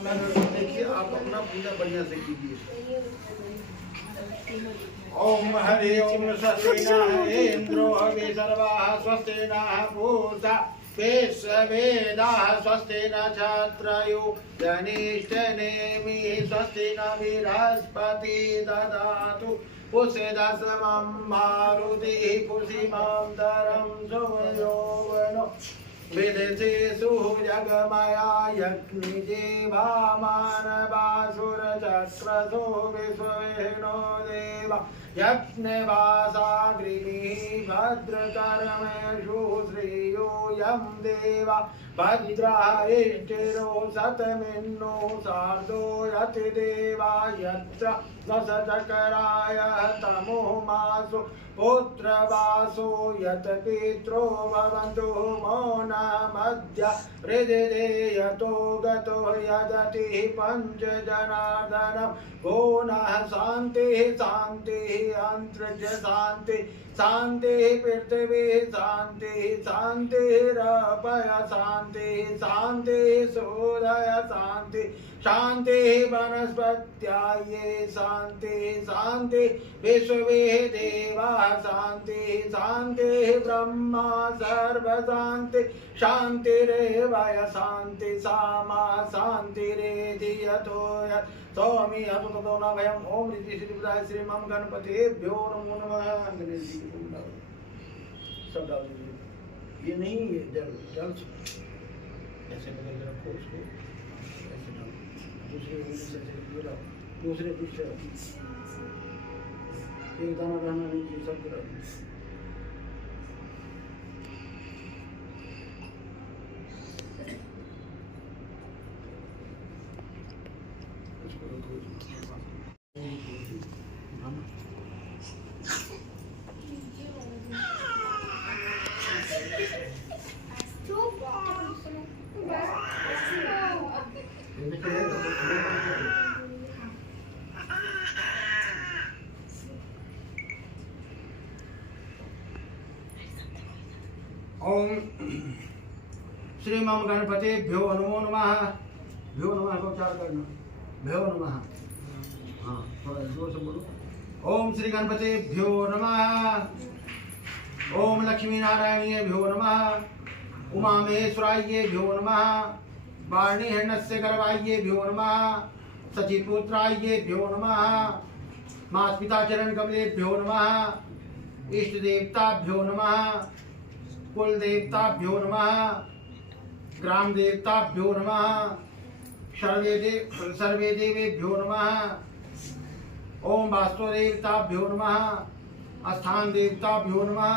देखिए आप अपना पूजा बढ़िया से कीजिए। ओम हरि ओम स्वस्ति नः इंद्रो हवि सर्वाः स्वस्ति नः पूषा विश्ववेदाः स्वस्ति न क्षत्रयो जनिष्ठनेमिः स्वस्ति न बृहस्पतिः ददातु पुष्यदशमं मारुतिः पुष्टिमन्तरं सुमयोवनो विदधेषु जगमया यज्ञिजेवा मानवासुरचक्रसो विश्ववेनो देवा यज्ञवासाग्निः भद्रकर्मेषु श्रेयो यं देवा भद्रायष्टिरो शतमिन्नो शार्दो यतिदेवा यत्र दशचकराय तमो मासो पुत्रवासो यत पित्रो भवन्तु मौनमद्य हृदयतो गतो यदति पञ्चजनार्दनं पुनः शान्तिः शान्तिः अन्तरिक्ष शान्तिः शान्तिः पृथिवी शान्तिः शान्तिरपय शान्तिः शान्तिः सूर्य शान्तिः शान्तिः वनस्पत्याये शान्तिः शान्तिः विश्वे देवा शान्तिः शान्तिः ब्रह्मा सर्वशान्तिः शान्तिरेवय शान्तिः सामा शान्तिरेधि यतो यत् स्वामी हतो न भयम् ओम ऋषि श्रीपदाय श्री मम गणपतिभ्यो नमो नमः। गणेश जी सब डाल दीजिए। ये नहीं ये जल जल ऐसे बदल के रखो उसको ऐसे डालो दूसरे दूसरे एक दाना रहना नहीं चाहिए सब गिरा ओम श्री मम गणपतिभ्यो नमो नमः। भ्यो नमः को उच्चार करना भ्यो नमः। हाँ थोड़ा जोर से बोलो। ओम श्री गणपतिभ्यो नमः। ओम लक्ष्मी नारायणीय भ्यो नमः। उमा महेश्वराय भ्यो नमः। वाणी हिरण्यस्य गर्भाय भ्यो नमः। सचिपुत्राय भ्यो नमः। माता पिता चरण कमलेभ्यो नमः। इष्ट देवताभ्यो नमः। कुल देवताभ्यो नमः। ग्राम देवताभ्यो नमः। सर्वे देवेभ्यो नमः। ओम वास्तुदेवताभ्यो नमः। स्थान देवताभ्यो नमः।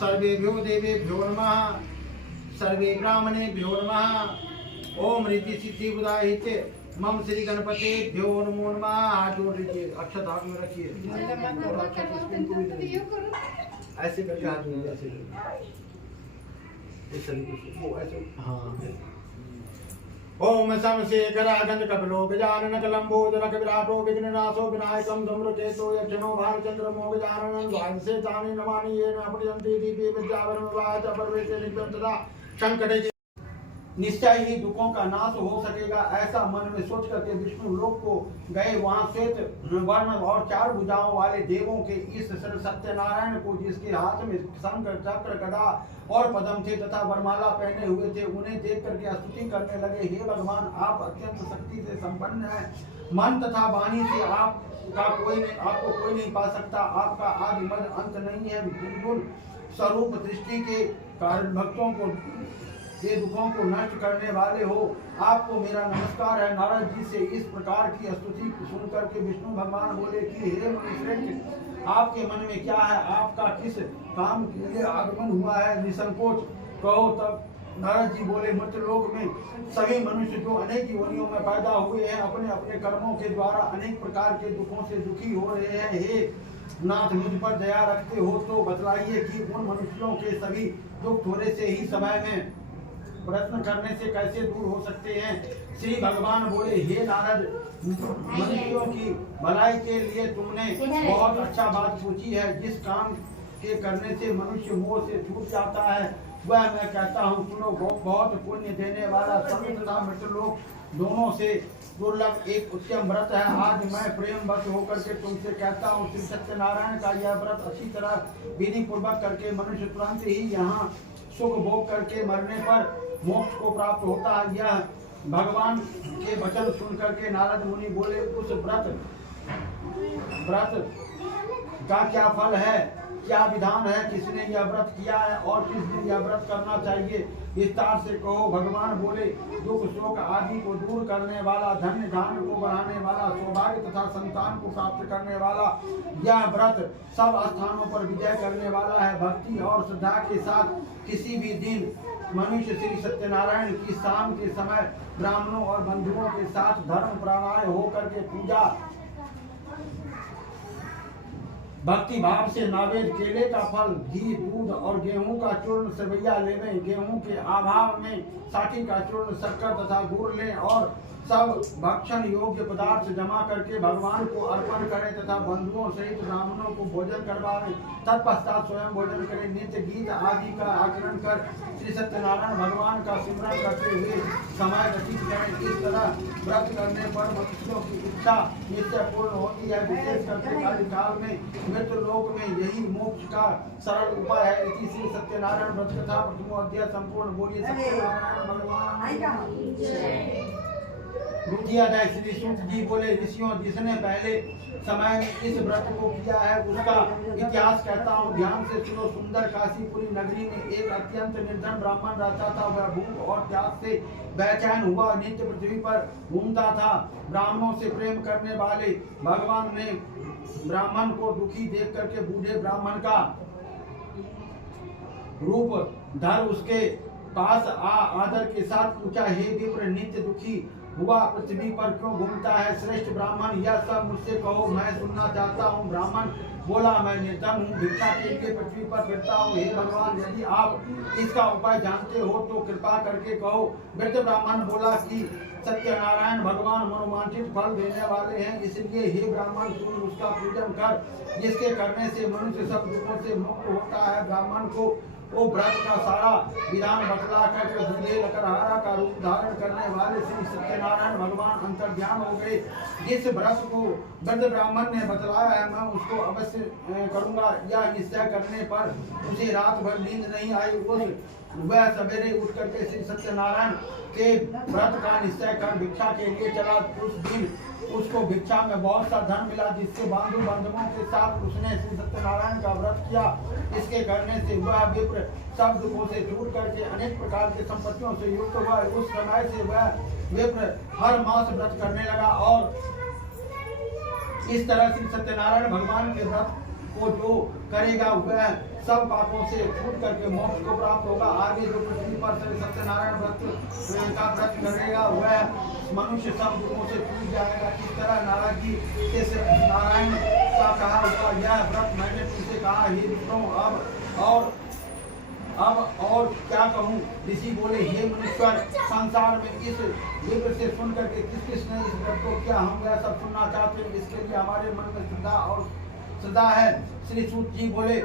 सर्वेभ्यो देवेभ्यो नमः। सर्वे ब्राह्मणेभ्यो नमः। ओम रिद्धि सिद्धि बुधाहिते मम श्री गणपतिभ्यो नमो नमः। हाथ जोड़ लीजिए अक्षत हाथ में रखिए ऐसे करके हाथ में ऐसे इस तरीके से वो ऐसे हाँ। ओम शमशेखरागंध कपिलो गजानन कलंबोदर कविराटो विघ्ननाशो विनायकं धूम्रकेतो यक्षणो भालचंद्रमो गजाननं द्वादशे तानि नमानि येन अपरियन्ति दीपे विद्यावरं वाच परवेशे नित्यं संकटे निश्चय ही दुखों का नाश हो सकेगा ऐसा मन में सोच करके विष्णु लोक को गए। वहां श्वेत वर्ण और 4 भुजाओं वाले देवों के इस सत्यनारायण को जिसके हाथ में शंख चक्र गदा और पद्म थे तथा वरमाला पहने हुए थे उन्हें देख करके स्तुति करने लगे। हे भगवान आप अत्यंत शक्ति से संपन्न हैं। मन तथा वाणी से आपको कोई नहीं पा सकता। आपका आदि मध्य अंत नहीं है। बिल्कुल स्वरूप दृष्टि के कारण भक्तों को ये दुखों को नष्ट करने वाले हो। आपको मेरा नमस्कार है। नारद जी से इस प्रकार की स्तुति सुन करके विष्णु भगवान बोले कि हे मनुष्य आपके मन में क्या है, आपका किस काम के लिए आगमन हुआ है, निसंकोच कहो। तब नारद जी बोले मृतलोक में सभी मनुष्य जो अनेक योनियों में पैदा हुए हैं अपने अपने कर्मों के द्वारा अनेक प्रकार के दुखों से दुखी हो रहे हैं। हे नाथ मुझ पर दया रखते हो तो बतलाइए कि उन मनुष्यों के सभी दुख थोड़े से ही समय में प्रश्न करने से कैसे दूर हो सकते हैं। श्री भगवान बोले हे नारद मनुष्यों की भलाई के लिए तुमने बहुत अच्छा बात पूछी है। जिस काम के करने से मनुष्य मोह से छूट जाता है वह मैं कहता हूँ सुनो। बहुत पुण्य देने वाला स्वर्ग तथा मृतलोक दोनों से दुर्लभ एक उत्तम व्रत है। आज मैं प्रेम वश होकर के तुमसे कहता हूँ, श्री सत्यनारायण का यह व्रत अच्छी तरह विधि पूर्वक करके मनुष्य तुरंत ही यहाँ सुख भोग करके मरने पर मोक्ष को प्राप्त होता है। यह भगवान के वचन सुन करके नारद मुनि बोले, उस व्रत का क्या फल है, क्या विधान है, किसने यह व्रत किया है और किस दिन यह व्रत करना चाहिए, विस्तार से कहो। भगवान बोले, दुख शोक आदि को दूर करने वाला, धन्य धान्य को बढ़ाने वाला, सौभाग्य तथा संतान को प्राप्त करने वाला यह व्रत सब स्थानों पर विजय करने वाला है। भक्ति और श्रद्धा के साथ किसी भी दिन मनुष्य श्री सत्यनारायण की शाम के समय ब्राह्मणों और बंधुओं के साथ धर्म प्राणाय होकर के पूजा भक्ति भाव से नैवेद्य केले का फल, घी, दूध और गेहूं का चूर्ण सेवैया लेवें। गेहूं के अभाव में साठी का चूर्ण, शक्कर तथा गुड़ लें और सब भक्षण योग्य पदार्थ जमा करके भगवान को अर्पण करें तथा बंधुओं सहित ब्राह्मणों को भोजन करवाएं। तत्पश्चात स्वयं भोजन करें। नित्य गीत आदि का आचरण कर श्री सत्यनारायण भगवान का सिमरन करते हुए समय व्यतीत करें। इस तरह व्रत करने पर मनुष्यों की इच्छा निश्चय पूर्ण होती है। विशेष करके काल में मृत्यु लोक में यही मोक्ष का सरल उपाय है। इसी श्री सत्यनारायण व्रत कथा प्रथम अध्याय संपूर्ण। बोलिए सत्यनारायण भगवान। द्वितीय अध्याय। श्री सूत जी बोले, ऋषियों, जिसने पहले समय में इस व्रत को किया है उसका इतिहास कहता हूँ, ध्यान से सुनो। सुंदर काशीपुरी नगरी में एक अत्यंत निर्धन ब्राह्मण रहता था। वह भूख और प्यास से बेचैन हुआ नित्य पृथ्वी पर घूमता था। ब्राह्मणों से प्रेम करने वाले भगवान ने ब्राह्मण को दुखी देख करके बूढ़े ब्राह्मण का रूप धर उसके पास आदर के साथ पूछा, हे विप्र, नित्य दुखी हुआ पृथ्वी पर क्यों घूमता है? श्रेष्ठ ब्राह्मण, यह सब मुझसे कहो, मैं सुनना चाहता हूँ। ब्राह्मण बोला, मैं निर्धन हूँ, भिक्षा के लिए पृथ्वी पर फिरता हूँ। हे भगवान, यदि आप इसका उपाय जानते हो तो कृपा करके कहो। वृद्ध ब्राह्मण बोला कि सत्यनारायण भगवान मनोवांछित फल देने वाले हैं, इसलिए हे ब्राह्मण, तुम उसका पूजन कर, जिसके करने से मनुष्य सब दुखों से मुक्त होता है। ब्राह्मण को वो व्रत का सारा विधान बतला करके दूल्हे लकड़हारा का रूप धारण करने वाले श्री सत्यनारायण भगवान अंतर्ध्यान हो गए। जिस व्रत को वृद्ध ब्राह्मण ने बतलाया है, मैं उसको अवश्य करूंगा। यह निश्चय करने पर उसे रात भर नींद नहीं आई। वह सवेरे उठ करके श्री सत्यनारायण के व्रत का निश्चय कर भिक्षा के लिए चला। उस दिन उसको भिक्षा में बहुत सा धन मिला, जिससे बंधु बांधवों के साथ उसने श्री सत्यनारायण का व्रत किया। इसके करने से वह विप्र सब दुखों से छूट करके अनेक प्रकार की संपत्तियों से युक्त हुआ। उस समय से वह विप्र हर मास व्रत करने लगा और इस तरह श्री सत्यनारायण भगवान के व्रत को जो करेगा वह सब पापों से छूट करके मोक्ष को प्राप्त होगा। आगे जो पृथ्वी पर श्री सत्यनारायण व्रत का व्रत करेगा वह मनुष्य सब दुखों से छूट जाएगा। इस तरह नारद जी से नारायण का कहा हुआ यह व्रत मैंने तुमसे कहा, हे विप्रों, अब और क्या कहूँ? ऋषि बोले, हे मुनीश्वर, संसार में इस विप्र से सुन करके किस किसने इस व्रत को किया, हम यह सब सुनना चाहते हैं। इसके लिए हमारे मन में श्रद्धा है। श्री सूत जी बोले,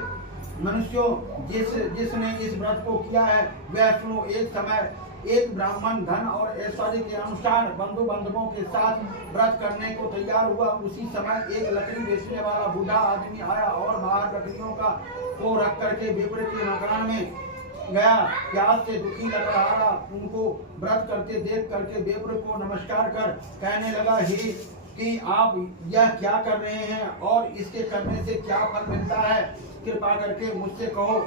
मनुष्यों, जिसने इस व्रत को किया है वह सुनो। एक समय एक ब्राह्मण धन और ऐश्वर्य के अनुसार बंधु बांधवों के साथ व्रत करने को तैयार हुआ। उसी समय एक लकड़ी बेचने वाला बूढ़ा आदमी आया और बाहर लकड़ियों को रख करके विप्र के मकान में गया। प्यास से दुखी लकड़हारा उनको व्रत करते देख करके विप्र को नमस्कार कर कहने लगा, हे कि आप यह क्या कर रहे हैं और इसके करने से क्या फल मिलता है, कृपा करके मुझसे कहो।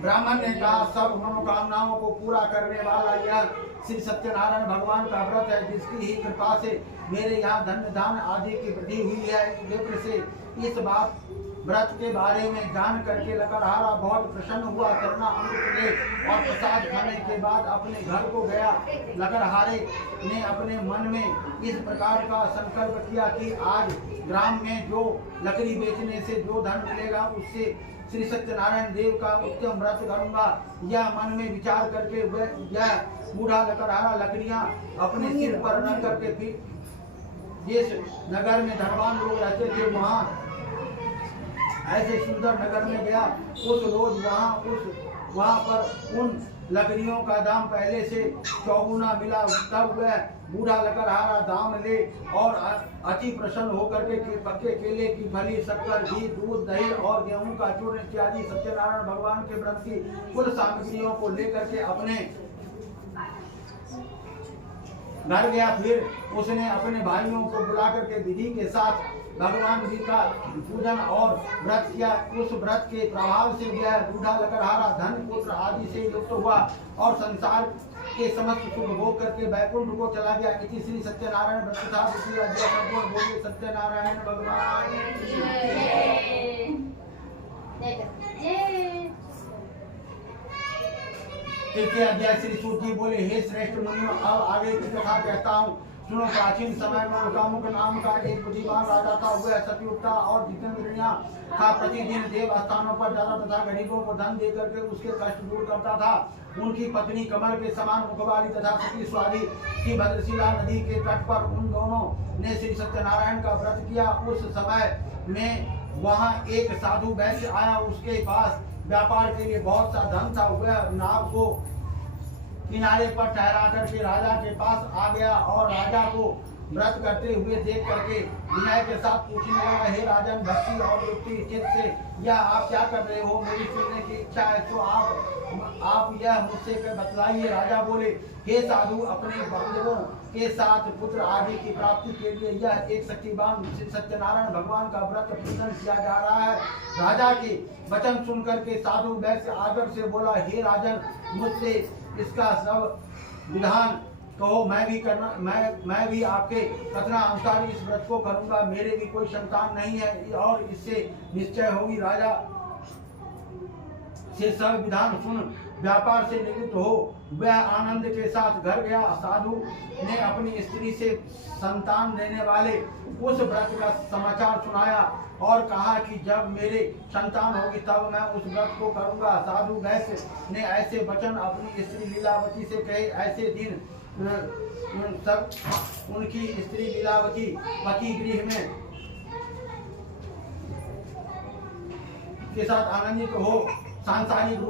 ब्राह्मण ने कहा, सब मनोकामनाओं को पूरा करने वाला यह श्री सत्यनारायण भगवान का व्रत है, जिसकी ही कृपा से मेरे यहाँ धन्य धान आदि की वृद्धि हुई है। विप्र से इस बात व्रत के बारे में जान करके लकड़हारा बहुत प्रसन्न हुआ। करुणा अमृत ले और प्रसाद खाने के बाद अपने घर को गया। लकड़हारे ने अपने मन में इस प्रकार का संकल्प किया कि आज ग्राम में जो लकड़ी बेचने से जो धन मिलेगा उससे श्री सत्यनारायण देव का उत्तम व्रत करूंगा। यह मन में विचार करके वह यह बूढ़ा लकड़हारा लकड़ियां अपने सिर पर रख करके फिर जिस नगर में धनवान लोग रहते थे वहाँ ऐसे सुंदर नगर में गया। उस रोज वहाँ पर उन लकड़ियों का दाम पहले से चौगुना मिला। तब वह बूढ़ा लकड़हारा दाम ले और अति प्रसन्न होकर के पक्के केले की फली, शक्कर, घी, दूध, दही और गेहूं का चूर्ण इत्यादि सत्यनारायण भगवान के व्रत की कुल सामग्रियों को लेकर के अपने घर गया। फिर उसने अपने भाइयों को बुला करके विधि के साथ भगवान जी का पूजन और व्रत किया। उस व्रत के प्रभाव से यह बूढ़ा लकड़हारा धन पुत्र आदि से युक्त हुआ और संसार के समस्त सुख भोग करके वैकुंठ को चला गया। इति श्री सत्यनारायण व्रत कथा द्वितीय अध्याय। संपूर्ण बोलिए सत्यनारायण भगवान तृतीय अध्याय। श्री सूत जी बोले, हे श्रेष्ठ मुनियों, अब आगे की कथा कहता हूँ, सुनो। प्राचीन समय में उल्कामुख नाम का एक बुद्धिमान राजा था। वह सतयुग था और जितेंद्रिया था। प्रतिदिन देव स्थानों पर जाता तथा गरीबों को धन देकर के उसके कष्ट दूर करता था। उनकी पत्नी कमल के समान मुखवाली तथा सती स्वादी की भद्रशिला नदी के तट पर उन दोनों ने श्री सत्यनारायण का व्रत किया। उस समय में वहाँ एक साधु वैश्य आया। उसके पास व्यापार के लिए बहुत सा धन था। वह नाव को किनारे पर ठहरा करके राजा के पास आ गया और राजा को व्रत करते हुए देख करके विनय के साथ पूछने लगा, हे राजन, भक्ति और युक्ति चित्त से यह आप क्या कर रहे हो? मेरी सुनने की इच्छा है तो आप यह मुझसे बतलाइए। राजा बोले, हे साधु, अपने बंधुओं के साथ पुत्र आदि की प्राप्ति के लिए यह एक शक्तिवान सत्यनारायण भगवान का व्रत पूजन किया जा रहा है। राजा के वचन सुनकर के साधु वैश्य आदर से बोला, हे राजन, मुझसे इसका सब विधान कहो, मैं भी आपके कथना अनुसार इस व्रत को करूंगा। मेरे भी कोई संतान नहीं है और इससे निश्चय होगी। राजा से सब विधान सुन व्यापार से निवृत्त हो वह आनंद के साथ घर गया। साधु ने अपनी स्त्री से संतान देने वाले उस व्रत का समाचार सुनाया और कहा कि जब मेरे संतान होगी तब मैं उस व्रत को करूंगा। साधु वैश्य ने ऐसे वचन अपनी स्त्री लीलावती से कहे। ऐसे दिन सब उनकी स्त्री लीलावती पति गृह में के साथ आनंदित हो सांसारिक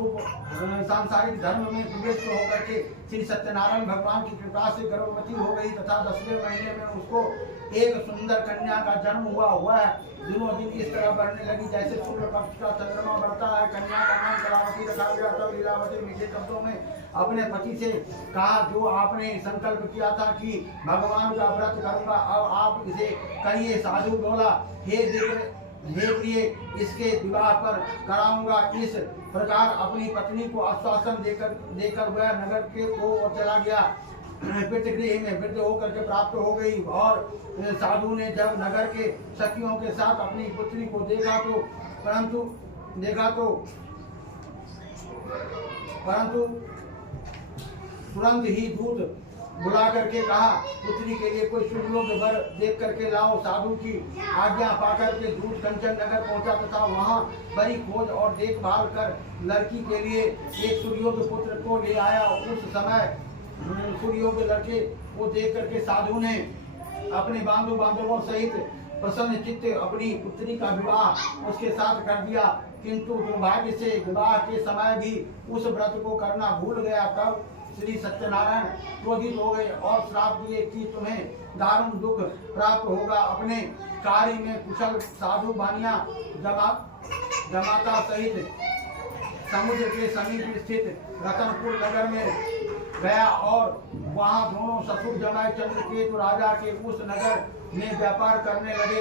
धर्म में प्रवृत्त होकर के श्री सत्यनारायण भगवान की कृपा से गर्भवती हो गई तथा 10वें महीने में उसको एक सुंदर कन्या का जन्म हुआ। वह दिनों दिन इस तरह बढ़ने लगी जैसे शुक्ल पक्ष का चंद्रमा बढ़ता है। कन्या का नाम कलावती रखा गया। तब लीलावती मीठे शब्दों में अपने पति से कहा, जो आपने संकल्प किया था कि भगवान का व्रत करूंगा, अब आप इसे करिए। साधु बोला, हे प्रिय, इसके विवाह पर कराऊंगा। इस प्रकार अपनी पत्नी को आश्वासन देकर वह नगर के ओर चला गया। पितृगृह में वृद्ध होकर के प्राप्त हो गई और साधु ने जब नगर के सखियों के साथ अपनी पुत्री को देखा परंतु तुरंत ही दूत बुला करके कहा, पुत्री के लिए कोई सुयोग्य वर देख करके लाओ। साधु की आज्ञा पाकर के दूत कंचन नगर पहुंचा तथा वहां बड़ी खोज और देखभाल कर लड़की के लिए एक सुयोग्य पुत्र को ले आया। उस समय सुयोग्य लड़के को देख करके साधु ने अपने बांधवों सहित प्रसन्न चित्त अपनी पुत्री का विवाह उसके साथ कर दिया। किंतु दुर्भाग्य से विवाह के समय भी उस व्रत को करना भूल गया। तब श्री सत्यनारायण क्रोधित हो गए और श्राप दिए कि तुम्हें दारुण दुख प्राप्त होगा। अपने कार्य में कुशल साधु बानिया जमाता सहित समुद्र के समीप स्थित रतनपुर नगर में गया और वहां दोनों ससुर जमाई चंद्रकेतु राजा के उस नगर में व्यापार करने लगे।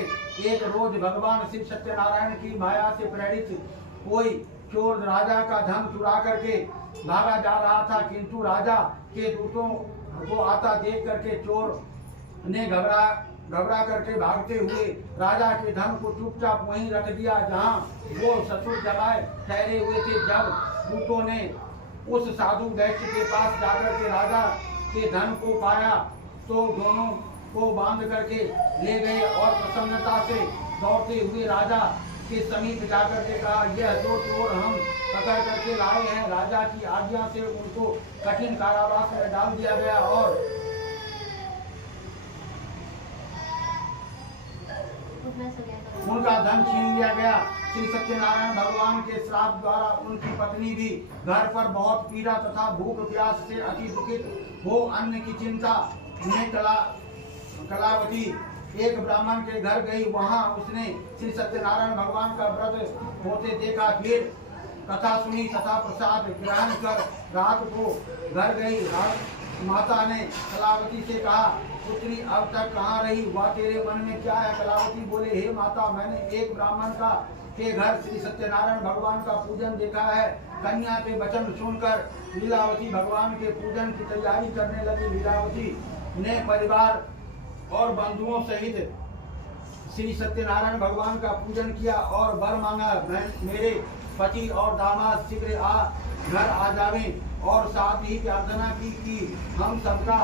एक रोज भगवान श्री सत्यनारायण की माया से प्रेरित कोई चोर राजा का धन चुरा करके भागा जा रहा था, किंतु राजा के दूतों को आता देख करके चोर ने घबरा करके भागते हुए राजा के धन को चुपचाप वहीं रख दिया जहां वो ससुर जमाए ठहरे हुए थे। जब दूतों ने उस साधु वैश्य के पास जाकर के राजा के धन को पाया तो दोनों को बांध करके ले गए और प्रसन्नता से दौड़ते हुए राजा के समीप जाकर के कहा, यह दो चोर हम पकड़ करके लाए हैं। राजा की आज्ञा से उनको कठिन कारावास में डाल दिया गया और उनका धन छीन लिया दिया गया। श्री सत्यनारायण भगवान के श्राप द्वारा उनकी पत्नी भी घर पर बहुत पीड़ा तथा भूख प्यास से अति दुखित हो अन्न की चिंता में कलावती एक ब्राह्मण के घर गई। वहां उसने श्री सत्यनारायण भगवान का व्रत होते देखा। फिर कथा सुनी तथा प्रसाद ग्रहण कर रात को घर गई। माता ने कलावती से कहा, पुत्री अब तक कहाँ रही, वह तेरे मन में क्या है? कलावती बोले, हे माता, मैंने एक ब्राह्मण के घर श्री सत्यनारायण भगवान का पूजन देखा है। कन्या के वचन सुनकर लीलावती भगवान के पूजन की तैयारी करने लगी। लीलावती ने परिवार और बंधुओं सहित श्री सत्यनारायण भगवान का पूजन किया और वर मांगा, मेरे पति और दामाद शीघ्र घर आ जावें, और साथ ही प्रार्थना की कि हम सबका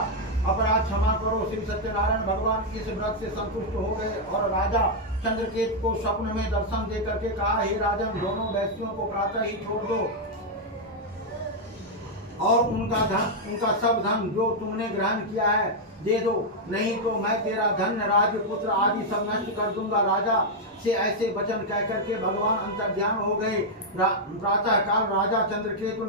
अपराध क्षमा करो। श्री सत्यनारायण भगवान इस व्रत से संतुष्ट हो गए और राजा चंद्रकेत को स्वप्न में दर्शन दे करके कहा, हे राजन, दोनों व्यक्तियों को प्रातः ही छोड़ दो और उनका सब धन जो तुमने ग्रहण किया है दे दो, नहीं तो मैं तेरा धन राज्य पुत्र आदि सब नष्ट कर दूंगा। राजा से ऐसे वचन कह करके भगवान अंतर्ध्यान हो गए। प्रातः काल राजा चंद्रकेतु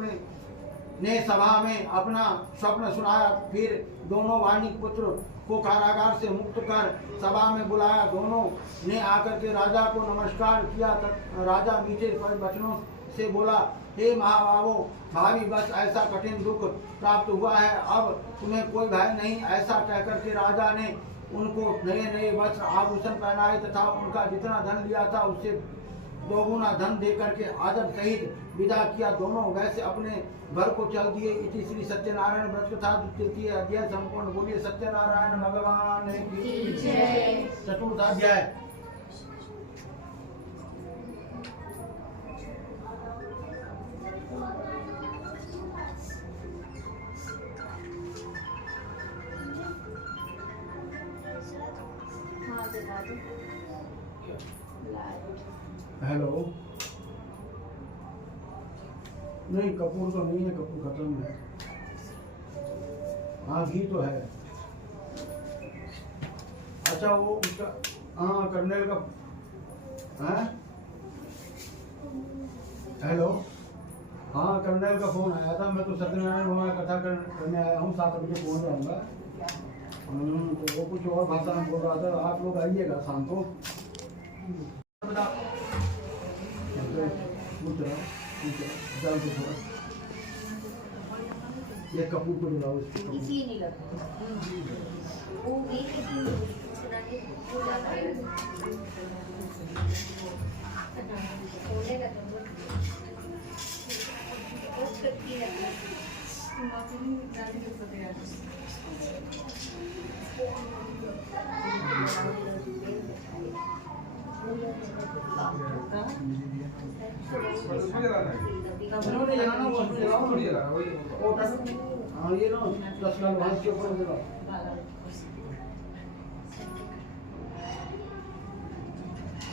ने सभा में अपना स्वप्न सुनाया। फिर दोनों वाणिक पुत्र को कारागार से मुक्त कर सभा में बुलाया। दोनों ने आकर के राजा को नमस्कार किया। राजा मीठे वचनों से बोला, हे महाबाहो, भावी बस ऐसा कठिन दुख प्राप्त हुआ है, अब तुम्हें कोई भय नहीं। ऐसा कहकर के राजा ने उनको नए नए वस्त्र आभूषण पहनाए तथा उनका जितना धन लिया था उससे दोगुना धन दे करके आदर सहित विदा किया। दोनों वैसे अपने घर को चल दिए। इति श्री सत्यनारायण व्रत कथा द्वितीय अध्याय संपूर्ण। बोलिए सत्यनारायण भगवान की जय। चतुर्थ अध्याय। हेलो, नहीं कपूर तो नहीं है, कपूर खत्म है। हाँ घी तो है। अच्छा वो उसका, हाँ कर्नल का, हाँ हेलो, हाँ कर्नल का फोन आया था। मैं तो सत्यनारायण भगवान कथा करने आया हूँ, 7 बजे पहुँच जाऊँगा। तो वो कुछ और भाषा में बोल रहा था। आप लोग आइएगा शाम को। ये कपूर को बुलाओ। इसी नहीं लगता वो भी सुनाने को जाता है होने का तो बहुत करती है माफी जाने के पते हैं नहीं लगाना, वो थोड़ी लगाना, वही हाँ ये ना 10 लाख भाग के ऊपर देगा।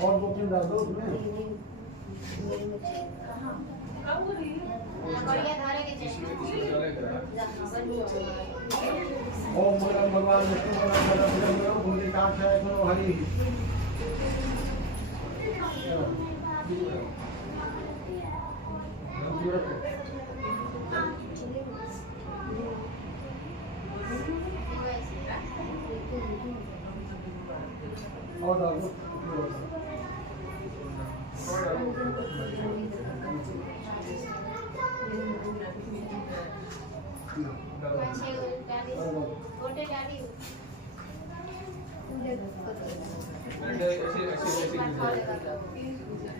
और 2-3 डाल दो उसमें। ओम मंगलम भगवान विष्णु मंगलम भूमि कांठ है करो हरि। और डाल दो।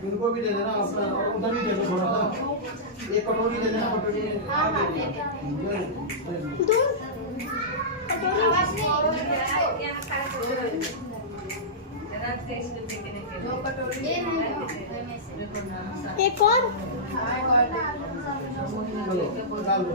इनको भी दे देना, अपना उधर भी दे दो थोड़ा सा। एक कटोरी दे देना, कटोरी एक और चलो डाल दो।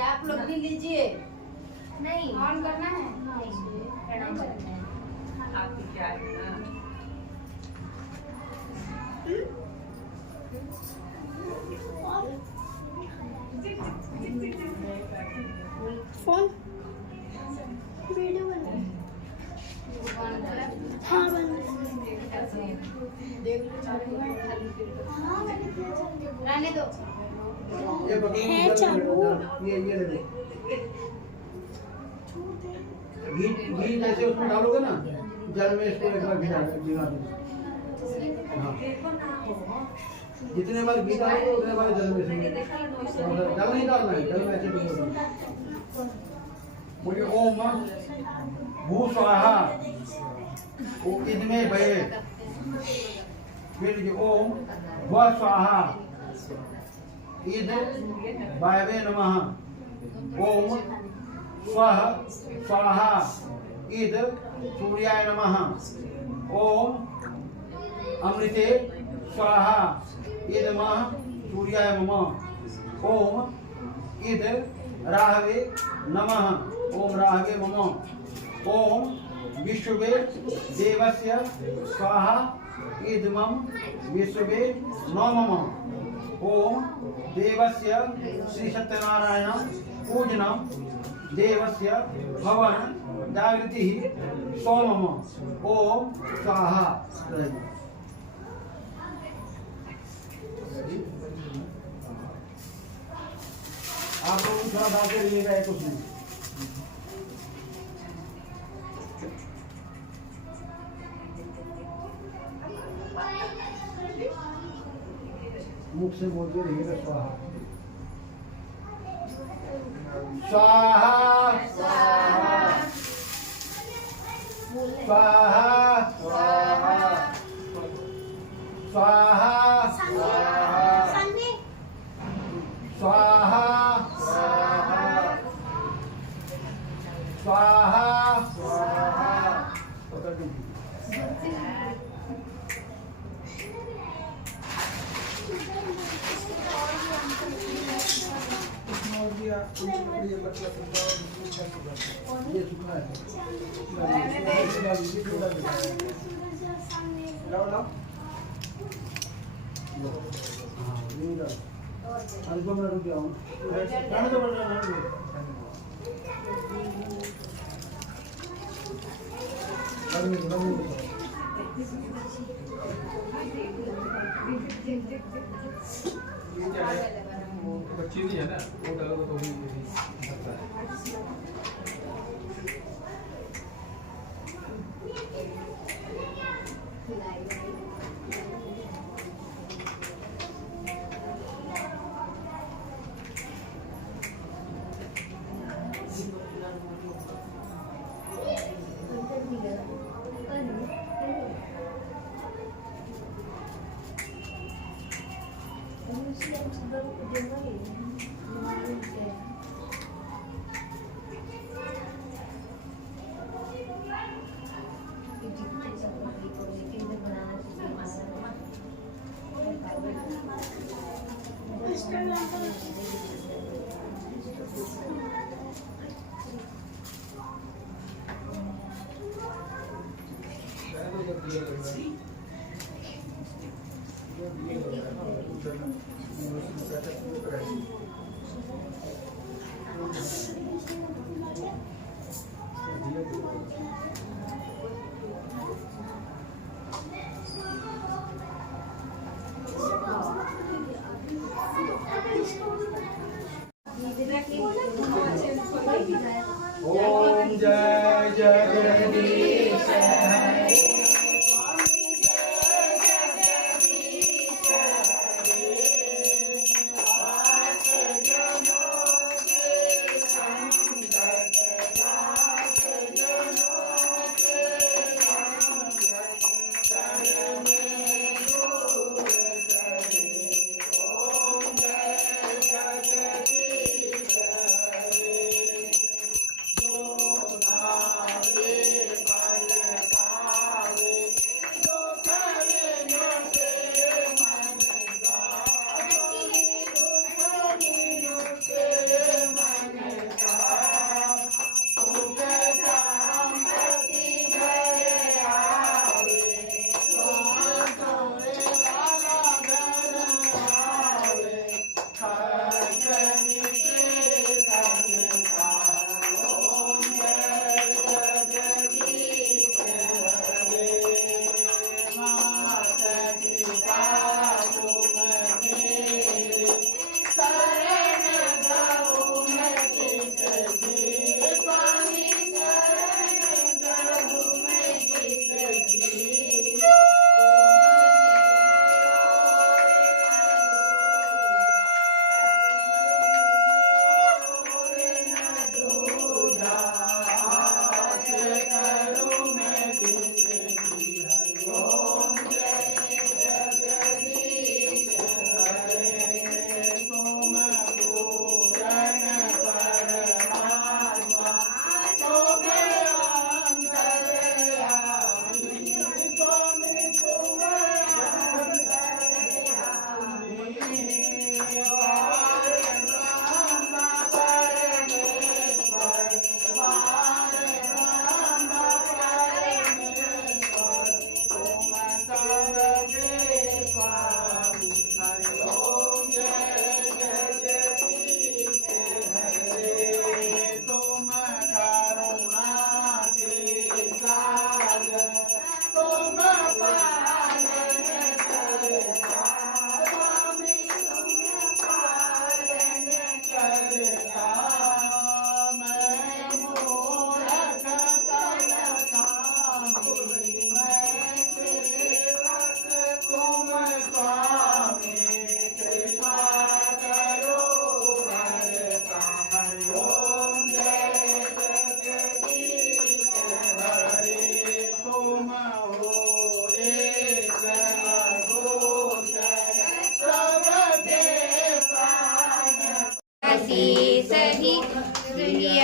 आप लोग भी लीजिए। नहीं ऑन करना है। प्रणाम करना है। आपकी क्या है ना? रहने दो। ये बकरी है चालू। ये ले लो। घी जैसे उसमें डालोगे ना, जल में इसको एक बार भिगा दो। हाँ, जितने बार घी डालोगे उतने बार जल में इसमें जल नहीं डालना है, जल में ऐसे भिगो दो। बोलिए ओम भू स्वाहा इनमें भय, फिर ओम व स्वाहा इद वायवे नमः, ओम स्वः स्वाहा इद सूर्याय नमः, ओम अमृते स्वाहा इद मः सूर्याय नमः, ओम इद राहवे नमः, ओम राहवे नमः, ओम विश्वे देवस्य स्वाहा इदमं विश्वे नमः, ओम देवस्य श्री सत्यनारायण पूजनम देवस्य भवन जागृति सोमम, ओम स्वाहा। आप लोग थोड़ा डाल के लिएगा एक उसमें। मुख से बोलते रहिएगा स्वाहा स्वाहा स्वाहा स्वाहा स्वाहा स्वाहा स्वाहा। ये सूखा है। लाओ लाओ। हाँ, ये लाओ। अरे 2 मिनट रुक जाओ। रहने दो, रहने दो। रहने दो। बच्ची नहीं है ना, वो डालोगे तो भी सकता है। ओम जय जगदीश हरे।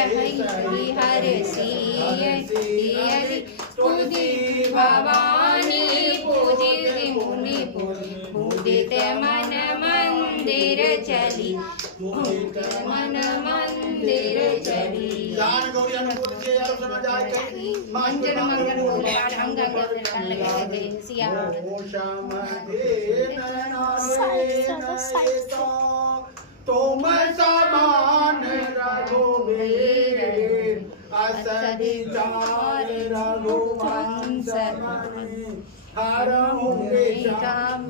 हरि पूजी भवानी पूजित मुनि पूजित मन मंदिर चली पूजित मन मंदिर चली ज्ञान गौरी अनुभूति से यार सुना जाए कहीं मंजर मंगल मूलवार अंग अंग लगे सिया ओ श्याम देव नारायण तुम समान रघुवीर असदि चार रघुवंश मणि हरहु विषम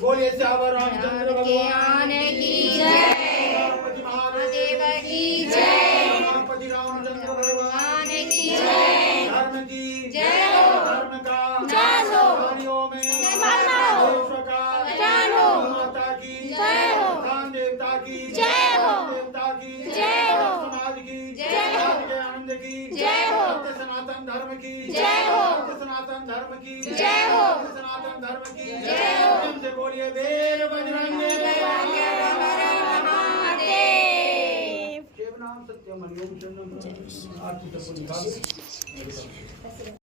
बोलिए श्यावर रामचंद्र भगवान की जय गणपति महादेव की जय गणपति रामचंद्र भगवान की जय धर्म की जय हो धर्म का जय हो हरिओं में मानो विश्व का जानो माता की जय हो धाम देवता की जय हो देवता की जय हो समाज की जय हो के आनंद की जय हो सत्य सनातन धर्म की जय हो सत्य सनातन धर्म की जय हो सत्य सनातन धर्म की जय हो प्रेम से बोलिए वीर बजरंग महादेव शिव नाम सत्यम हरिओम शरणम आरती तो पूरी